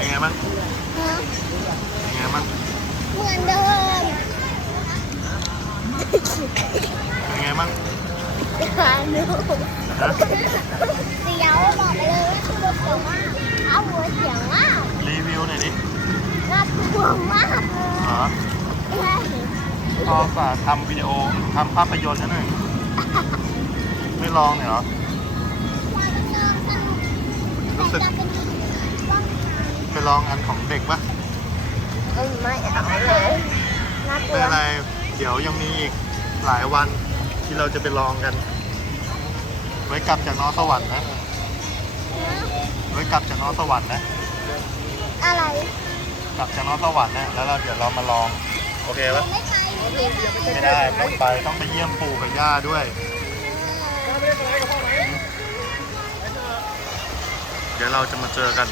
เป็นไงบ้างฮะเป็นไงบ้างเหมือนเดิมเป็นไงบ้างหาหนูฮะเสียวบอกไปเลยว่าคือเสียวมากเอาหัวเสียวมากรีวิวหน่อยดิน่ากลัวมากเหรอใช่พอฝากทำวิดีโอทำภาพยนตร์นะหน่อยไม่ลองหน่อยเหรอ ไปลองอันของเด็กปะไม่เอาเลยน่ากลัไม่วเป็นไรเดี๋ยวยังมีอีกหลายวันที่เราจะไปลองกัน ไว้กลับจากนอสวรรค์นะ ไว้กลับจากนอสวรรค์นะ อะไรกลับจากนอสวรรค์นะแล้วเราเดี๋ยวเรามาลอง โอเคปะไม่ไปไม่ไปไม่ได้ต้องไปต้องไปเยี่ยมปู่กับย่าด้วย เดี๋ยวเราจะมาเจอกัน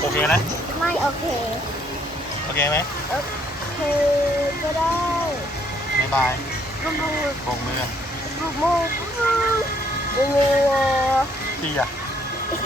โอเคนะ ไม่โอเค โอเคไหมโอเคก็ได้บ๊ายบายบูบูโบกมือกันบูบูบูบูพี่อะบู